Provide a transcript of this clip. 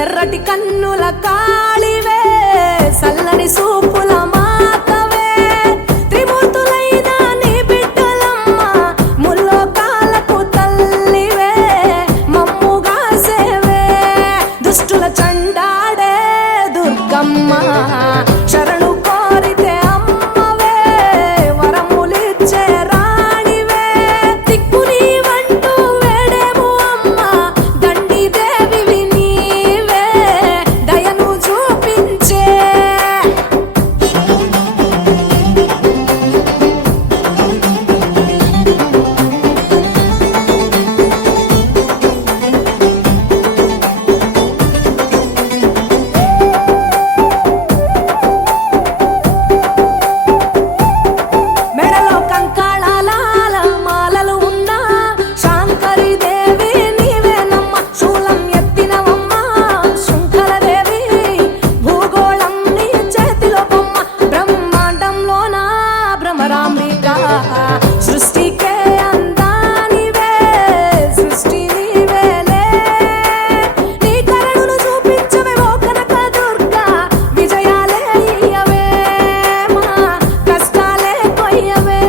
ఎర్రటి కన్నుల కాళివే సల్లని సూపుల మాతవే త్రిమూర్తులైన నీ బిడ్డలమ్మ ముల్లోకాలకు తల్లివే మమ్ముగా సేవే దుష్టుల చండాడే దుర్గమ్మ శరణు కోరితే అమ్మవే వరములిచ్చే రాణివే దిక్కు నీవంటూ వేడేము అమ్మ దండి దేవివి నీవే దయను చూపించే మెడలో కంకాళాల మాలలు ఉన్న శాంకరి దేవి నీవేనమ్మ శూలం ఎత్తినవమ్మ శృంఖలదేవి భూగోళం నీ చేతిలో బొమ్మ బ్రహ్మాండంలోన భ్రమరాంబిక సృష్టికే అందానివే సృష్టి నీవేలే నీ కరుణను చూపించవే ఓ కనక దుర్గా విజయాలే ఇయ్యవే మా కష్టాలే కొయ్యవే